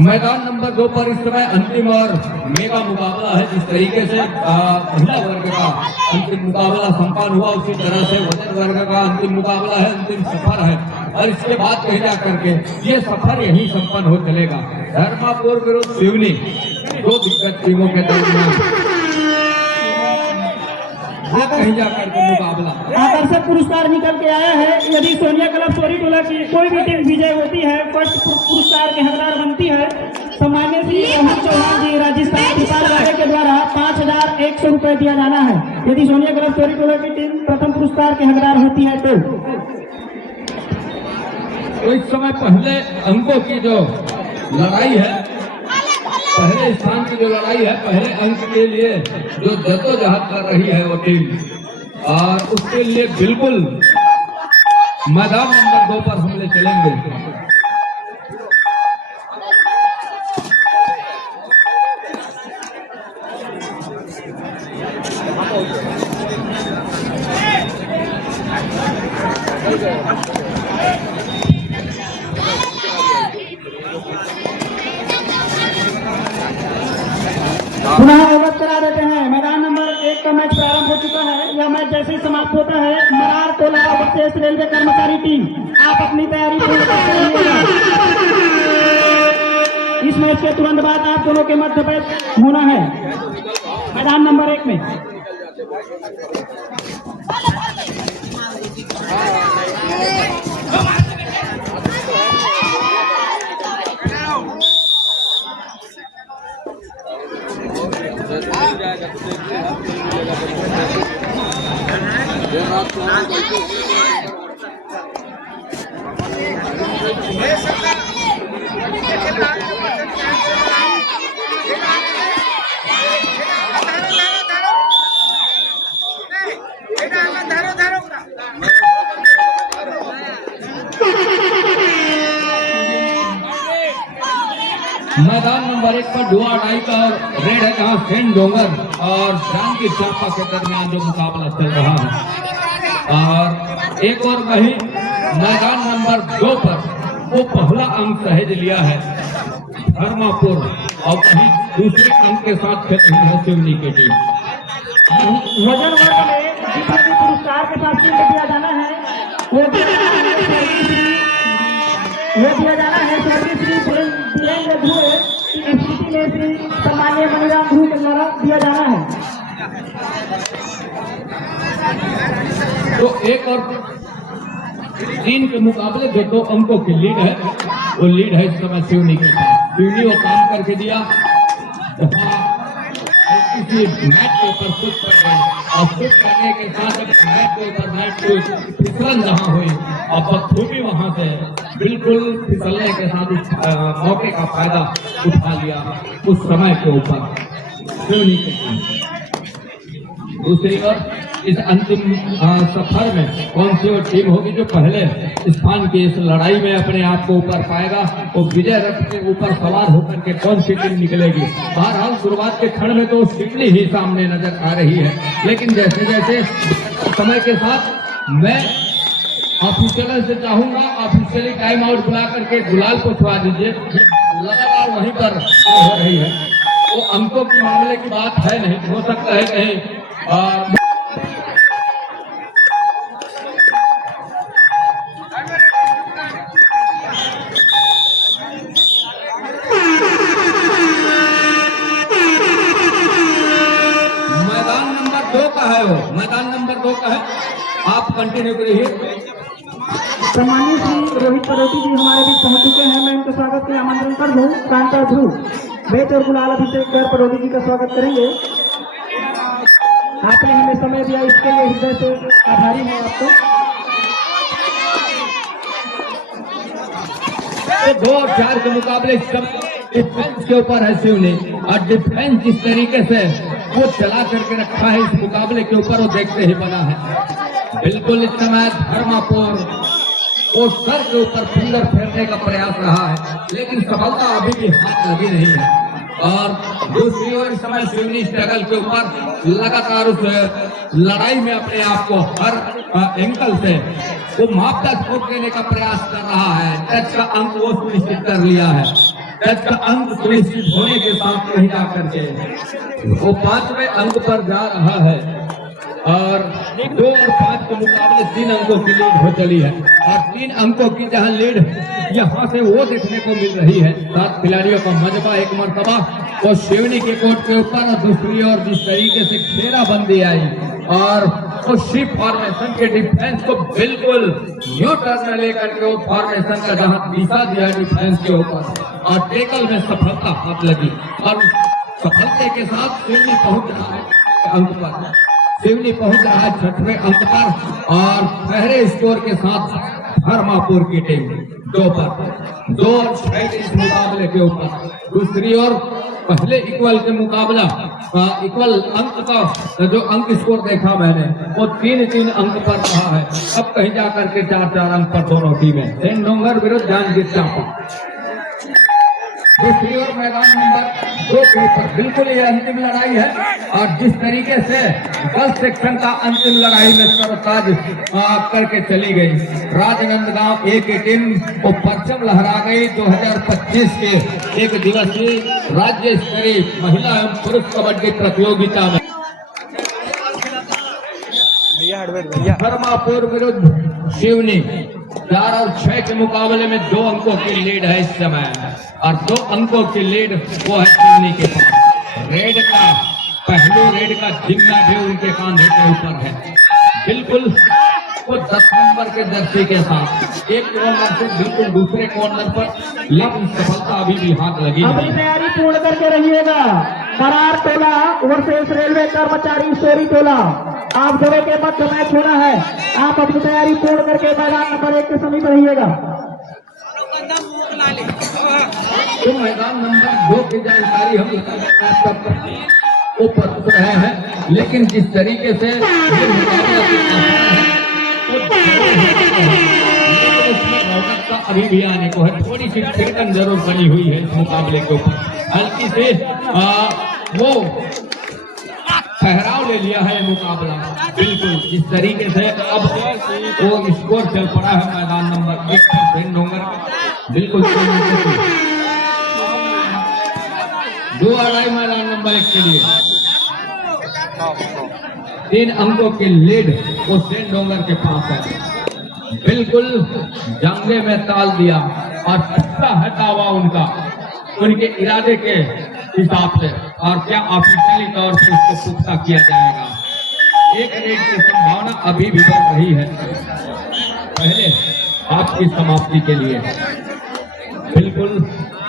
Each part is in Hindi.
मैदान नंबर 2 पर इस समय अंतिम और मेगा मुकाबला है। जिस तरीके से महिला वर्ग का अंतिम मुकाबला संपन्न हुआ, उसी तरह से वजन वर्ग का अंतिम मुकाबला है, अंतिम सफर है। और इसके बाद कहीं जा करके ये सफर यही संपन्न हो चलेगा। धर्मापुर विरुद्ध सिवनी, दो दिग्गज टीमों के दरमियान कहीं जाकर के मुकाबला। आकर्षक पुरस्कार निकल के आया है। यदि सोनिया क्लब सोरीटोला की कोई भी टीम विजय होती है, फर्स्ट पुरस्कार के हकदार बनती है, तो मान्य श्री मोहन चौहान जी राजस्थान त्रिपाल राय के द्वारा 5100 रुपए दिया जाना है। यदि सोनिया क्लब सोरीटोला की टीम प्रथम पुरस्कार के हकदार होती है तो इस समय पहले अंकों की जो लड़ाई है, पहले स्थान की जो लड़ाई है, पहले अंक के लिए जो जद्दोजहद कर रही है वो टीम, और उसके लिए बिल्कुल मैदान नंबर 2 पर हमले चलेंगे। पुनः अवगत करा देते हैं, मैदान नंबर 1 का मैच प्रारंभ हो चुका है। यह मैच जैसे ही समाप्त होता है, मरार टोला वर्सेस रेलवे कर्मचारी टीम, आप अपनी तैयारी पूरी करिएगा। इस मैच के तुरंत बाद आप दोनों के मध्य मैच होना है मैदान नंबर 1 में। मैदान नंबर 1 पर डुआ डाई का रेड है, जहां सेंट डोंगर और जानकी चापा के दरमियान जो मुकाबला चल रहा है। और एक और वही मैदान नंबर 2 पर वो पहला अंक सहेज लिया है धर्मापुर, और वही दूसरे अंक के साथ खेल रही है सिवनी की टीम। वजन वर्ग में जितने भी पुरस्कार के साथ दिया जाना है वो दिया जाना है स्वर्गीय श्री वीरेंद्र ध्रुव की स्थिति में श्री सम्मान्य मणिराम ध्रुव के द्वारा दिया जाना है। तो एक और 3 के मुकाबले जो 2 अंकों की लीड है, वो लीड है इस समय सिवनी के पास। सिवनी वो काम करके दिया, किसी मैच के ऊपर स्विच कर गए, और स्विच करने के साथ मैच के ऊपर मैच को फिसलन जहाँ हुई, और बखूबी वहां से बिल्कुल फिसलने के साथ उस मौके का फायदा उठा लिया उस समय के ऊपर सिवनी के टीम। दूसरी ओर इस अंतिम सफर में कौन सी वो टीम होगी जो पहले स्थान की इस लड़ाई में अपने आप को ऊपर पाएगा, वो विजय रथ के ऊपर सवार होकर के कौन सी टीम निकलेगी। बहरहाल शुरुआत के क्षण में तो सिवनी ही सामने नजर आ रही है, लेकिन जैसे जैसे समय के साथ मैं ऑफिशियल से चाहूंगा ऑफिशियली टाइम आउट बुला करके गुलाल को छुआ दीजिए। लगातार वहीं पर हो रही है, वो अंकों के मामले की बात है नहीं, हो सकता है कहीं मैदान नंबर 2 का है, वो मैदान नंबर 2 का है। आप कंटिन्यू करिए। सम्मानित श्री रोहित परोटी जी हमारे बीच पहुंच चुके हैं। मैं इनका स्वागत के आमंत्रण कर दूं। कांता ध्रुव बेच और गुलाल अभिषेक कर परोटी जी का स्वागत करेंगे। आपने हमें समय दिया, इसके लिए हृदय से आभारी है आपको। 2 और 4 के मुकाबले सब डिफेंस के ऊपर है सिवनी, और डिफेंस जिस तरीके से वो चला करके रखा है इस मुकाबले के ऊपर, वो देखते ही बना है। बिल्कुल इस समय धर्मापुर वो सर के ऊपर फिंगर फेरने का प्रयास रहा है, लेकिन सफलता अभी भी हाथ लगी नहीं है। और दूसरी ओर इस समय सिवनी स्ट्रगल के ऊपर लगातार उस लड़ाई में अपने आप को हर एंगल से वो मापदंड खोज लेने का प्रयास कर रहा है। टच का अंक वो सुनिश्चित कर लिया है। मैच का अंक सुनिश्चित होने के साथ नहीं जा करके वो 5वें अंक पर जा रहा है और 2 और 5 के मुकाबले 3 अंकों की लीड हो चली है और 3 अंकों की जहां लीड यहां से वो देखने को मिल रही है 7 खिलाड़ियों का मजबा एक मरतबा वो शिवनी के कोर्ट के ऊपर और दूसरी ओर जिस तरीके से घेराबंदी आई और उसी फॉर्मेशन के डिफेंस को बिल्कुल न्यू टर्न में लेकर के वो फॉर्मेशन का जहां दिशा दिया डिफेंस के ऊपर और टेकल में सफलता हाथ लगी और सफलता के साथ शिवनी पहुंच रहा है अंक पर शिवनी पहुंच रहा है 6वें अंक पर और पहले स्कोर के साथ धर्मापुर की टीम 2 पर 2 और 6 इस मुकाबले के ऊपर दूसरी ओर पहले इक्वल के मुकाबला इक्वल अंक का जो अंक स्कोर देखा मैंने वो 3-3 अंक पर रहा है अब कहीं जाकर के 4-4 अंक पर दोनों टीमें सेंट डोंगर विरुद्ध जांजगीर चांपा दूसरी ओर मैदान नंबर 2 के ऊपर बिल्कुल ये अंतिम लड़ाई है और जिस तरीके से गर्ल्स सेक्शन का अंतिम लड़ाई में सरताज करके चली गई राजनांदगांव ए की टीम को परचम लहरा गई 2025 के 1 दिवसीय राज्य स्तरीय महिला एवं पुरुष कबड्डी प्रतियोगिता में धर्मापुर विरुद्ध शिवनी 4 और 6 के मुकाबले में 2 अंकों की लीड है इस समय और 2 अंकों की लीड वो है शिवनी के पास रेड का पहलू रेड का जिम्मा भी उनके कांधे के ऊपर है बिल्कुल वो 10 नंबर के जर्सी के साथ एक कॉर्नर से बिल्कुल दूसरे कॉर्नर पर लेकिन सफलता अभी भी हाथ लगी अपनी तैयारी पूर्ण करके रहिएगा करार टोला वर्सेस रेलवे कर्मचारी सोरी टोला आप दोनों के मध्य मैच होना है आप अपनी तैयारी पूर्ण करके मैदान नंबर 1 के समीप रहिएगा तो मैदान नंबर 2 की जानकारी हम ऊपर उतर रहे हैं लेकिन जिस तरीके से ये मुकाबला का अभी भी आने को है थोड़ी सी थिरकन जरूर बनी हुई है इस मुकाबले के ऊपर हल्की से वो ठहराव ले लिया है मुकाबला बिल्कुल जिस तरीके से अब वो स्कोर चल पड़ा है मैदान नंबर 1 पर सेंट डोंगर बिल्कुल 2 अढ़ाई मैदान नंबर 1 के लिए 3 अंकों की लीड वो सेंट डोंगर के पास है बिल्कुल जंगे में ताल दिया और अच्छा है दावा उनका उनके इरादे के हिसाब से और क्या ऑफिशियली तौर पर इसको पुख्ता किया जाएगा एक रेड की संभावना अभी भी बढ़ रही है पहले आपकी समाप्ति के लिए बिल्कुल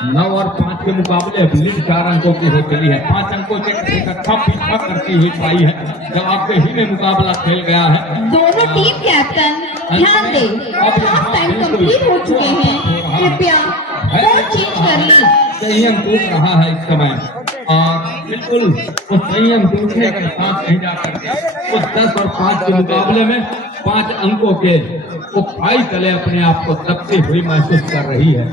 9 और 5 के मुकाबले अब लीड 4 अंकों की हो चली है 5 अंकों से एक अच्छा पीछा करती हुई पाई है जब आपके ही में मुकाबला खेल गया है दोनों टीम कैप्टन ध्यान दें हाफ टाइम कंप्लीट हो चुके हैं कृपया कोर्ट चेंज कर लें संयम टूट रहा है इस समय और बिल्कुल वो संयम टूटने के साथ नहीं जाकर उस 10 और 5 के मुकाबले में 5 अंकों के वो खाई तले अपने आप को दबती हुई महसूस कर रही है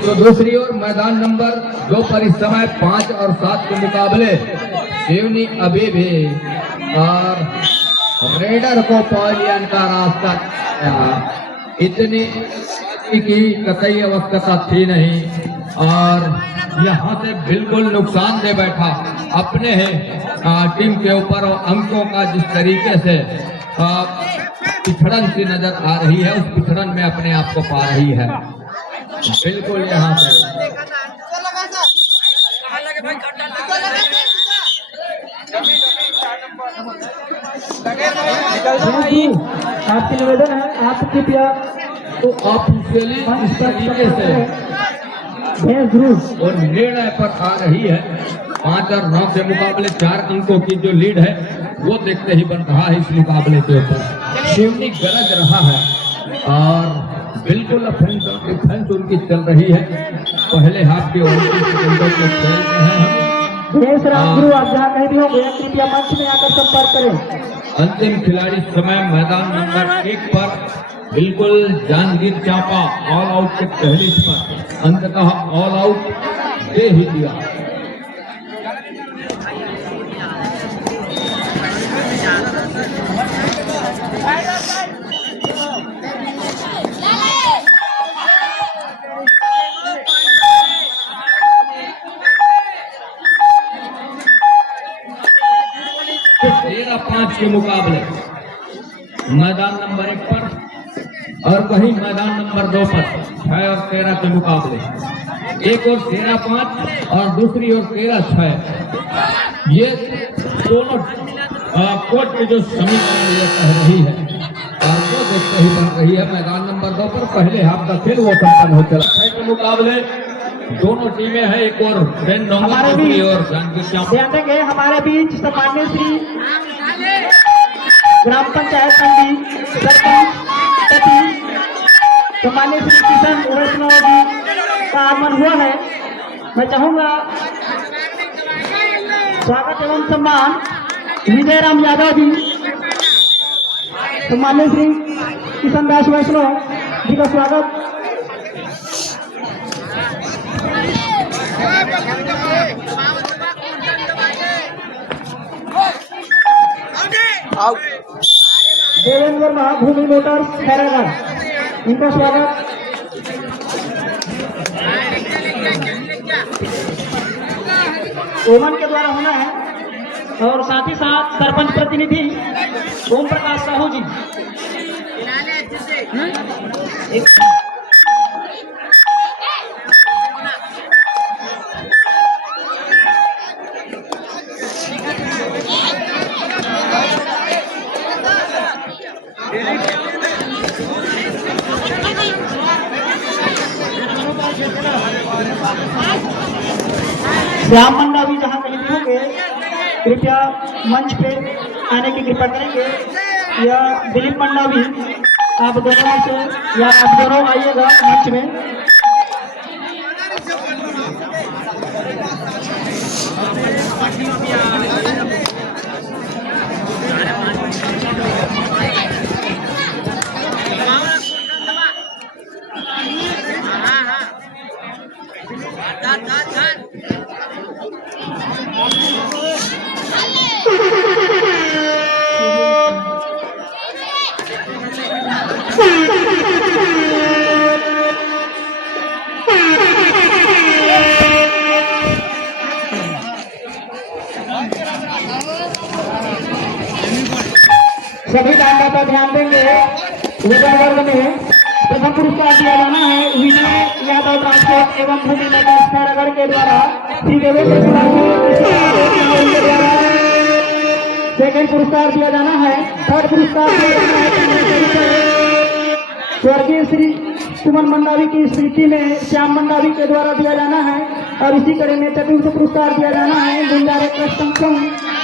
तो दूसरी ओर मैदान नंबर 2 पर इस समय 5 और 7 के मुकाबले शिवनी अभी भी और रेडर को पॉलियन का रास्ता इतनी की कतई आवश्यकता थी नहीं और यहाँ से बिल्कुल नुकसान दे बैठा अपने टीम के ऊपर और अंकों का जिस तरीके से पिछड़न सी नजर आ रही है उस पिछड़न में अपने आप को पा रही है बिल्कुल यहाँ से आपकी निवेदन है आप कृपया तो ऑफिशियली इस तरीके से जरूर और निर्णय पर आ रही है 5 और 9 के मुकाबले 4 अंकों की जो लीड है वो देखते ही बन रहा है इस मुकाबले के ऊपर शिवनी गरज रहा है और बिल्कुल डिफेंस उनकी चल रही है पहले हाफ के 29 सेकंडों के खेल में है दिनेश रामगुरु आप जहाँ कहीं भी होंगे कृपया मंच में आकर संपर्क करें अंतिम खिलाड़ी समय मैदान नंबर 1 पर बिल्कुल जांजगीर चांपा ऑल आउट के पहले पर अंततः ऑल आउट दे ही दिया के मुकाबले मैदान नंबर 1 पर और वहीं मैदान नंबर 2 पर 6 और 13 के मुकाबले, एक और 13-5 और दूसरी ओर 13-6। ये दोनों कोर्ट की जो समीकरण ये कह रही है और वो देखते ही बन रही है। मैदान नंबर 2 पर पहले हाफ का खेल वो संपन्न हो चला। 6 के मुकाबले दोनों टीमें हैं, एक और बेन डोंगर दूसरी ओर ध्यान देंगे। हमारे बीच सम्मान्य श्री ग्राम पंचायत मंडी सरपंच सम्मान्य श्री किशन वैष्णव जी का आगमन हुआ है। मैं चाहूंगा स्वागत एवं सम्मान विजय राम यादव जी, सम्मान्य श्री किशन दास वैष्णव जी का स्वागत। देवेंद्र वर्मा भूमि मोटर्स खैरागढ़, इनका स्वागत। ओमन के द्वारा होना है और साथ ही साथ सरपंच प्रतिनिधि ओम प्रकाश साहू जी। श्याम मंडा भी जहाँ कहीं भी होंगे कृपया मंच पे आने की कृपा करेंगे, या दिलीप मंडा भी, आप दोनों में से या आप दोनों आइएगा मंच में। सभी दांडा पर ध्यान देंगे। वजन वर्ग में प्रथम पुरस्कार दिया जाना है विजय यादव ट्रांसपोर्ट एवं भूमि मोटर्स खैरागढ़ के द्वारा श्री देवेंद्र के द्वारा। सेकेंड पुरस्कार दिया जाना है, थर्ड पुरस्कार दिया जाना है स्वर्गीय श्री सुमन मंडावी की स्मृति में श्याम मंडावी के द्वारा दिया जाना है। और इसी कड़ी में चतुर्थ पुरस्कार दिया जाना है गुंजारे कस्टम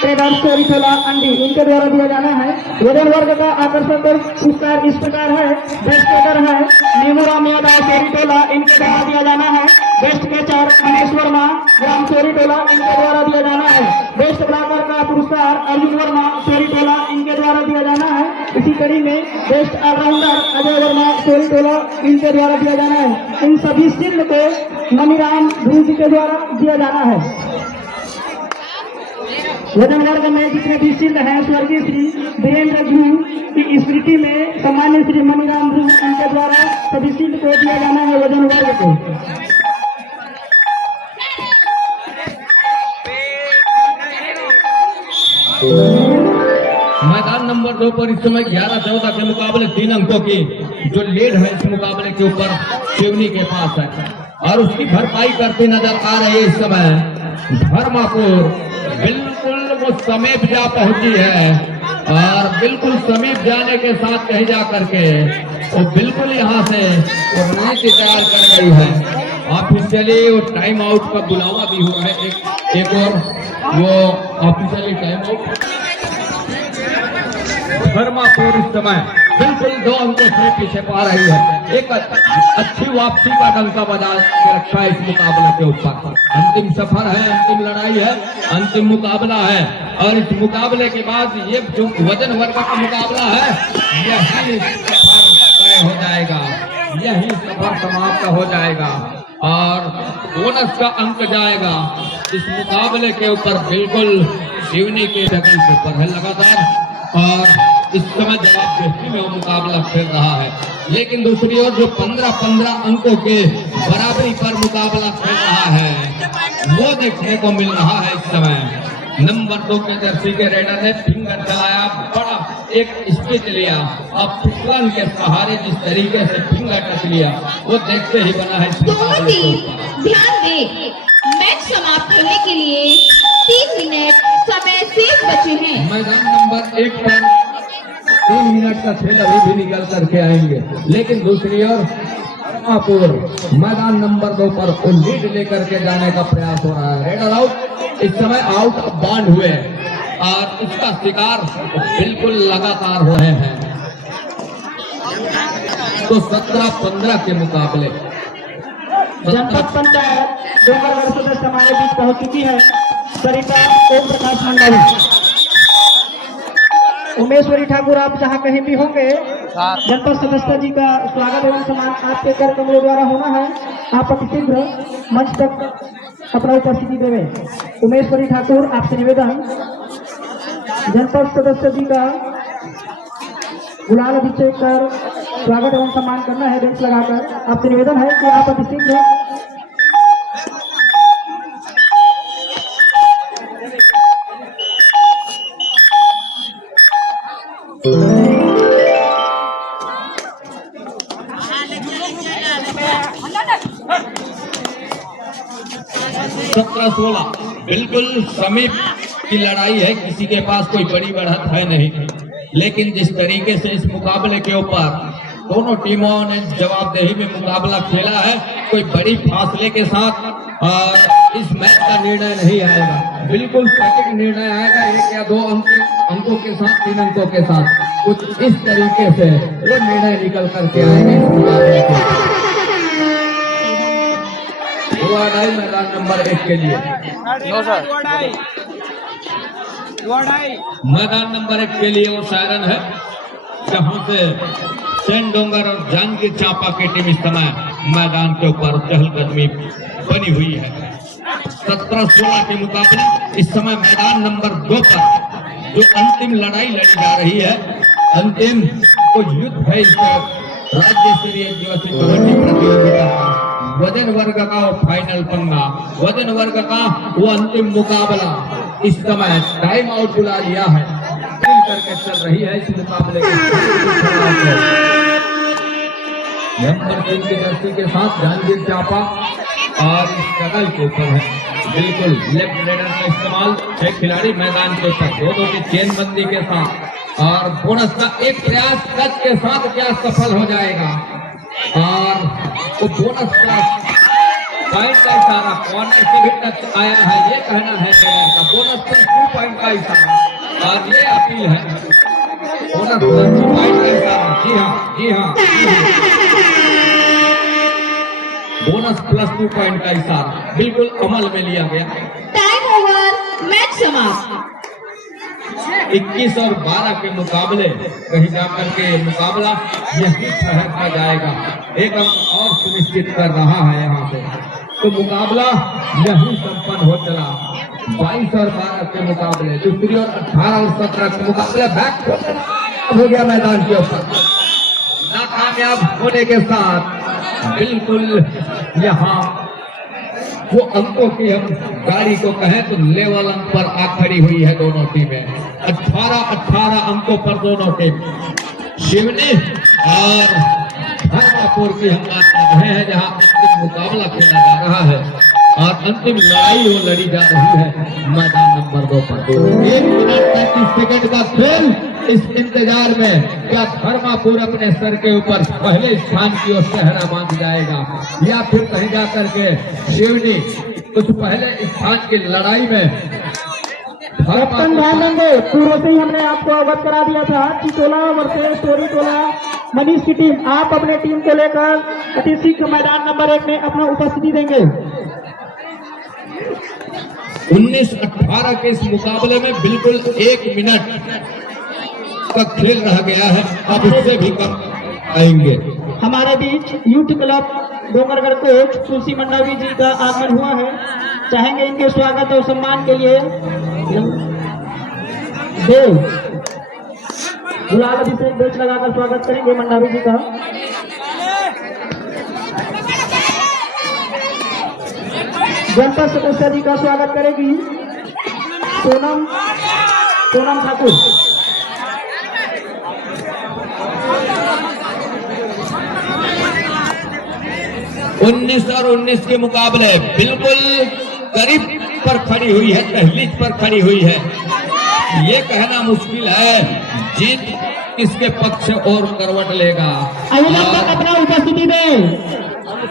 ट्रेडर चोरीटोला अंडी, इनके द्वारा दिया जाना है। वजन वर्ग का आकर्षक पुरस्कार इस प्रकार है। बेस्ट कैचर है नेमूराम यादव चोरीटोला, इनके द्वारा दिया जाना है। बेस्ट कैचर मनीष वर्मा ग्राम चोरीटोला, इनके द्वारा दिया जाना है। बेस्ट ब्लॉकर का पुरस्कार अर्जुन वर्मा चोरीटोला, इनके द्वारा दिया जाना है। इसी कड़ी में बेस्ट ऑलराउंडर अजय वर्मा चोरीटोला, इनके द्वारा दिया जाना है। इन सभी चिन्ह को मनीराम ध्रुव जी के द्वारा दिया जाना है। वजन वर्ग में जितने भी चिन्ह हैं स्वर्गीय श्री वीरेंद्र ध्रुव की स्मृति में सामान्य श्री मनीराम ध्रुव, इनके द्वारा सभी चिन्ह को दिया जाना है वजन वर्ग को। मैदान नंबर 2 पर इस समय 11-14 के मुकाबले 3 अंकों की जो लीड है इस मुकाबले के ऊपर शिवनी के पास है और उसकी भरपाई करती नजर आ रही है इस समय धर्मापुर। बिल्कुल वो समीप जा पहुंची है और बिल्कुल समीप जाने के साथ कहीं जा करके वो बिल्कुल यहाँ से रणनीति तैयार कर रही है। ऑफिशियली वो टाइम आउट का बुलावा भी हुआ है, एक और वो ऑफिशियली टाइम आउट। धर्मापुर इस समय बिल्कुल 2 अंकों से पीछे पा रही है। एक अच्छी वापसी का डंका बजा के रखा है इस मुकाबले के ऊपर। अंतिम सफर है, अंतिम लड़ाई है, अंतिम मुकाबला है और इस मुकाबले के बाद ये जो वजन वर्ग का मुकाबला है यही सफर तय हो जाएगा, यही सफर समाप्त हो जाएगा और बोनस का अंक जाएगा इस मुकाबले के ऊपर। बिल्कुल शिवनी के जगल के ऊपर है लगातार और इस समय जवाबदेही में वो मुकाबला खेल रहा है, लेकिन दूसरी ओर जो 15-15 अंकों के बराबरी पर मुकाबला खेल रहा है वो देखने को मिल रहा है इस समय। नंबर 2 के जर्सी के रेडर ने फिंगर चलाया, बड़ा एक स्पीड लिया। अब फिसलन के सहारे जिस तरीके से फिंगर टच लिया वो देखते ही बना है। दोनों टीम ध्यान दे, मैच समाप्त होने के लिए 3 मिनट समय शेष बचे हैं। मैदान नंबर 1 पर 3 मिनट का खेल अभी भी निकल करके आएंगे, लेकिन दूसरी ओर मैदान नंबर 2 पर वो लीड लेकर के जाने का प्रयास हो रहा है। रेडर आउट, इस समय आउट ऑफ बाउंड हुए और उसका शिकार बिल्कुल लगातार हो रहे हैं। तो 17-15 के मुकाबले जनपद पंचायत डोंगरगढ़ सदस्य हमारे बीच पहुंच चुकी है। सरिता ओम प्रकाश मंडल, उमेश्वरी ठाकुर, आप जहाँ कहीं भी होंगे, जनपद सदस्य जी का स्वागत एवं सम्मान आपके कर कमलों द्वारा होना है। आप अतिशीघ्र मंच तक अपना उपस्थिति देवें। उमेश्वरी ठाकुर, आपसे निवेदन, जनपद सदस्य जी का गुलाल अभिषेक कर स्वागत एवं सम्मान करना है बेंच लगाकर। आपसे निवेदन है कि आप अतिशीघ्र सोलह बिल्कुल समीप की लड़ाई है, किसी के पास कोई बड़ी बढ़त है नहीं, लेकिन जिस तरीके से इस मुकाबले के ऊपर दोनों टीमों ने जवाबदेही में मुकाबला खेला है, कोई बड़ी फासले के साथ और इस मैच का निर्णय नहीं आएगा, बिल्कुल सटीक निर्णय आएगा 1 या 2 अंकों के साथ, 3 अंकों के साथ, कुछ इस तरीके से वो निर्णय निकल करके आएंगे इस मुकाबले के। मैदान नंबर 1 के लिए मैदान नंबर 1 के लिए वो सायरन है, जहां से सेन डोंगर और जांगीर चांपा की टीम इस समय मैदान के ऊपर चहलकदमी बनी हुई है। 17-16 के मुकाबले इस समय मैदान नंबर 2 पर जो अंतिम लड़ाई लड़ी जा रही है, अंतिम कुछ युद्ध है इस राज्य स्तरीय दिवसीय कबड्डी प्रतियोगिता का, वजन वर्ग का वो फाइनल पंगा, वजन वर्ग का वो अंतिम मुकाबला इस समय टाइम आउट बुला लिया है, मिल करके चल रही है इस मुकाबले नंबर 3 की जर्सी के साथ जांगीर चांपा और इस जगह के ऊपर है, बिल्कुल लेफ्ट रेडर का इस्तेमाल, 6 खिलाड़ी मैदान के ऊपर, दोनों की चेनबंदी के साथ और बोनस का एक प्रयास टच के साथ क्या सफल हो जाएगा और वो बोनस का पॉइंट का इशारा, कॉर्नर से भी टच आया है, ये कहना है का बोनस प्लस 2 पॉइंट का इशारा और ये अपील है, बोनस प्लस 2 पॉइंट का इशारा। जी हाँ, जी हाँ, बोनस प्लस 2 पॉइंट का इशारा बिल्कुल अमल में लिया गया। टाइम ओवर, मैच समाप्त। 21 और 12 के मुकाबले कहीं जाकर के मुकाबला यही ठहरता जाएगा, एक अंक और सुनिश्चित कर रहा है यहाँ से, तो मुकाबला यही संपन्न हो चला। 22 और 12 के मुकाबले, दूसरी और 18 और 17 के मुकाबले बैक हो गया मैदान के ऊपर, नाकामयाब होने के साथ बिल्कुल यहाँ वो अंकों की हम गाड़ी को कहें तो लेवल अंक पर आ खड़ी हुई है दोनों टीमें। 18-18 अंकों पर दोनों टीम, शिवनी और धर्मापुर की हम बात कर रहे हैं, जहां अंतिम मुकाबला खेला जा रहा है और अंतिम लड़ाई वो लड़ी जा रही है मैदान नंबर 2 पर। 1 मिनट 35 सेकंड का खेल, इस इंतजार में क्या धर्मापुर अपने सर के ऊपर पहले स्थान की ओर सेहरा बांध जाएगा या फिर कहीं जा करके शिवनी कुछ पहले स्थान की लड़ाई में कैप्टन ध्यान देंगे। पूर्व से ही हमने आपको अवगत करा दिया था, चितोला वर्सेस टोरी टोला मनीष की टीम, आप अपने टीम को लेकर अति शीघ्र मैदान नंबर 1 में अपना उपस्थिति देंगे। 19-18 के इस मुकाबले में बिल्कुल 1 मिनट का खेल रह गया है, अब इससे भी कम आएंगे। हमारे बीच यूथ क्लब डोंगरगढ़ कोच तुलसी मंडावी जी का आगमन हुआ है, चाहेंगे इनके स्वागत और सम्मान के लिए देव गुलाल अभिषेक बेच लगाकर स्वागत करेंगे मंडावी जी का। जनपद सदस्य जी का स्वागत करेगी सोनम ठाकुर। 19 और 19 के मुकाबले बिल्कुल करीब पर खड़ी हुई है, दहलीज पर खड़ी हुई है। ये कहना मुश्किल है जीत किसके पक्ष और करवट लेगा। अभिनंदन अपना उपस्थिति दे।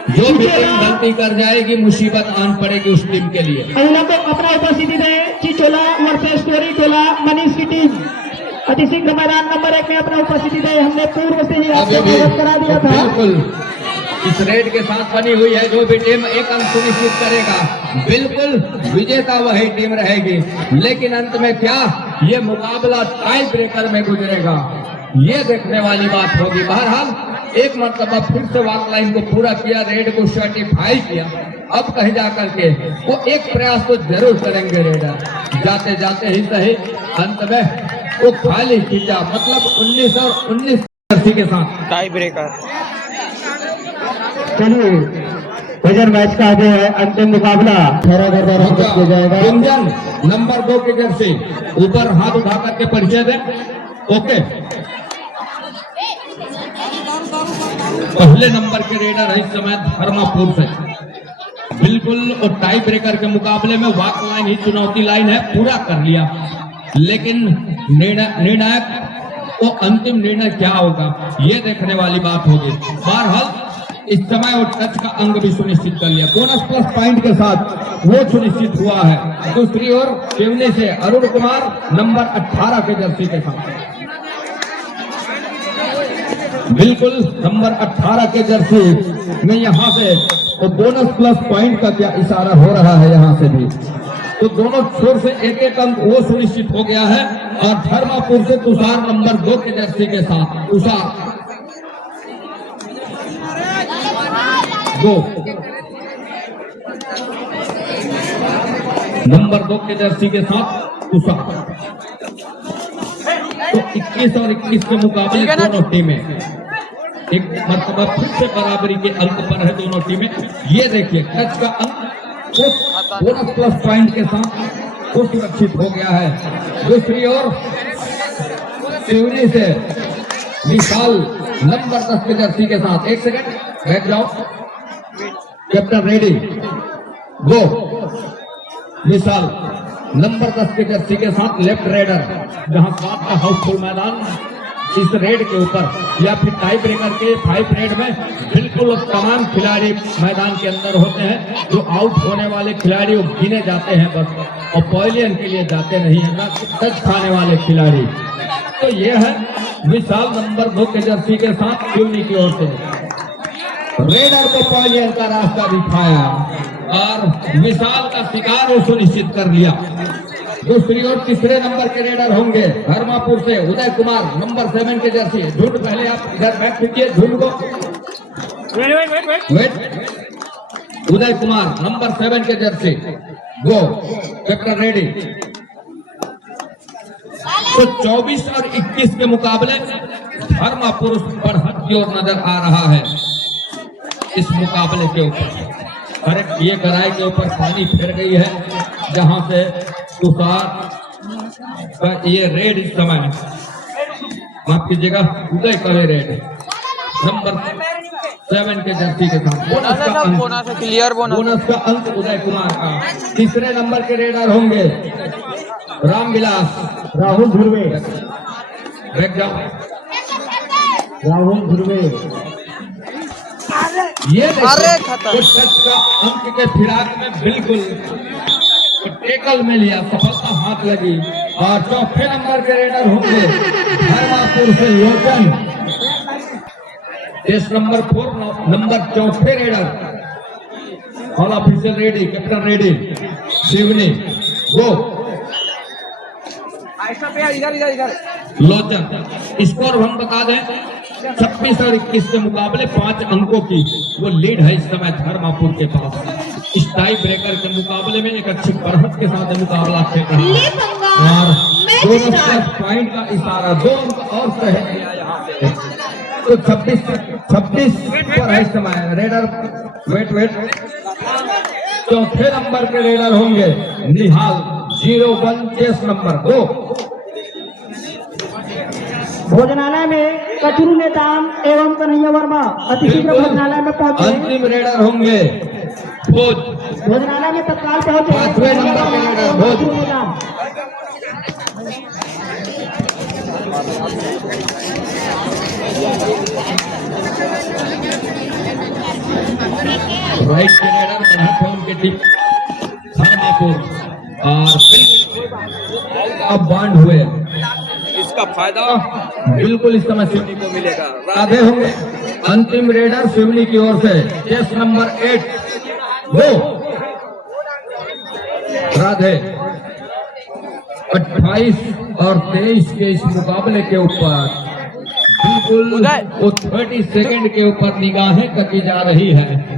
जो भी टीम गलती कर जाएगी मुसीबत आन पड़ेगी उस टीम के लिए। अभिनंदन अपना उपस्थिति दे। चिचोला वर्सेस स्टोरी टोला मनीष की टीम अति शीघ्र मैदान नंबर 1 में अपना उपस्थिति दे। हमने पूर्व से ही आपको अवगत करा दिया था। बिल्कुल इस रेड के साथ बनी हुई है। जो भी टीम एक अंक सुनिश्चित करेगा बिल्कुल विजेता वही टीम रहेगी। लेकिन अंत में क्या ये मुकाबला टाई ब्रेकर में गुजरेगा, ये देखने वाली बात होगी। बहरहाल एक मरतबा फिर से वॉक लाइन को पूरा किया, रेड को सर्टिफाई किया। अब कहीं जा करके वो एक प्रयास तो जरूर करेंगे रेडर। जाते जाते ही सही अंत में वो खाली खींचा, मतलब 19 और 19 के साथ टाई ब्रेकर। चलिए वजन मैच का जो है अंतिम मुकाबला 18 किया जाएगा। गुंजन नंबर 2 के जर्सी ऊपर हाथ उठा करके परिचय दें। ओके, पहले नंबर के रेडर है इस समय धर्मापुर से। बिल्कुल और टाई ब्रेकर के मुकाबले में वॉक लाइन ही चुनौती लाइन है, पूरा कर लिया। लेकिन निर्णायक वो अंतिम निर्णय क्या होगा ये देखने वाली बात होगी। बहरहाल इस समय वो टच का अंग भी सुनिश्चित कर लिया, बोनस प्लस पॉइंट के साथ वो सुनिश्चित हुआ है। दूसरी ओर शिवनी से अरुण कुमार नंबर 18 के जर्सी के साथ, बिल्कुल नंबर 18 के जर्सी में यहाँ से तो बोनस प्लस पॉइंट का क्या इशारा हो रहा है यहाँ से भी। तो दोनों छोर से एक एक अंक वो सुनिश्चित हो गया है। और धर्मापुर से तुषार नंबर 2 के जर्सी के साथ, तुषार दो नंबर 2 के जर्सी के साथ तुषार। तो 21 और 21 के मुकाबले दोनों टीमें एक मरतबा फिर से बराबरी के अंक पर है दोनों टीमें। ये देखिए टच का अंक बोनस प्लस पॉइंट के साथ वो सुरक्षित हो गया है। दूसरी ओर शिवनी से विशाल नंबर 10 के जर्सी के साथ, एक सेकंड बैठ जाओ, कैप्टन रेडी गो। विशाल नंबर 10 के जर्सी के साथ लेफ्ट रेडर, जहां 7 का हाउसफुल मैदान इस रेड के ऊपर या फिर टाई ब्रेकर के 5 रेड में बिल्कुल तमाम खिलाड़ी मैदान के अंदर होते हैं। जो आउट होने वाले खिलाड़ी वो गिने जाते हैं बस, और पॉइलियन के लिए जाते नहीं है ना टच खाने वाले खिलाड़ी। तो ये है विशाल नंबर 2 के जर्सी के साथ शिवनी की ओर से रेडर को पॉइलियन का रास्ता दिखाया और विशाल का शिकार वो सुनिश्चित कर लिया। दूसरी ओर तीसरे नंबर के रेडर होंगे धर्मापुर से उदय कुमार नंबर 7 के जर्सी। झुंड पहले आप इधर बैठ कीजिए, झुंड को वेट। उदय कुमार नंबर 7 के जर्सी गो, कैप्टन रेडी। तो 24 और 21 के मुकाबले धर्मापुर बढ़त की ओर नजर आ रहा है। इस मुकाबले के ऊपर अरे ये गराय के ऊपर पानी फिर गई है, जहां से तुषार का ये रेड इस समय माफ कीजिएगा उदय का रेड नंबर 7 के जर्सी के साथ बोनस का अंक उदय कुमार का। तीसरे नंबर के रेडर होंगे रामविलास राहुल ध्रुवे, बैठ जाओ राहुल ध्रुवे। ये टच का अंक के फिराक में बिल्कुल टेकल में लिया, सफलता हाथ लगी। और चौथे नंबर के रेडर होंगे धर्मापुर से लोचन, टेस्ट नंबर 4 नंबर चौथे raider. All official ready, captain ready, Shivani go. Lochan score हम बता दें 26 और 21 के मुकाबले 5 अंकों की वो लीड है इस समय धर्मापुर के पास। इस टाई ब्रेकर के मुकाबले में एक अच्छी बढ़त के साथ मुकाबला खेल रहा है और बोनस पॉइंट का इशारा 2 अंक और सही यहाँ तो 26 पर है इस समय रेडर। वेट चौथे नंबर के रेडर होंगे निहाल 01 चेस नंबर 2। भोजनालय में कचरू नेताम एवं कन्हैया वर्मा अतिशीघ्र भोजनालय में पहुंचे। अंतिम रेडर होंगे भोज। भोजनालय में तत्काल पहुंचे। 5वें नंबर के रेडर भोज। कचरू नेताम। राइट के रेडर मराठौन के टीम धर्मापुर और अब बांड हुए। इसका फायदा बिल्कुल इस समय सिवनी को मिलेगा। राधे होंगे अंतिम रेडर सिवनी की ओर से चेस नंबर 8 वो राधे 28 और 23 के इस मुकाबले के ऊपर बिल्कुल वो 30 सेकंड के ऊपर निगाहें कटी जा रही है।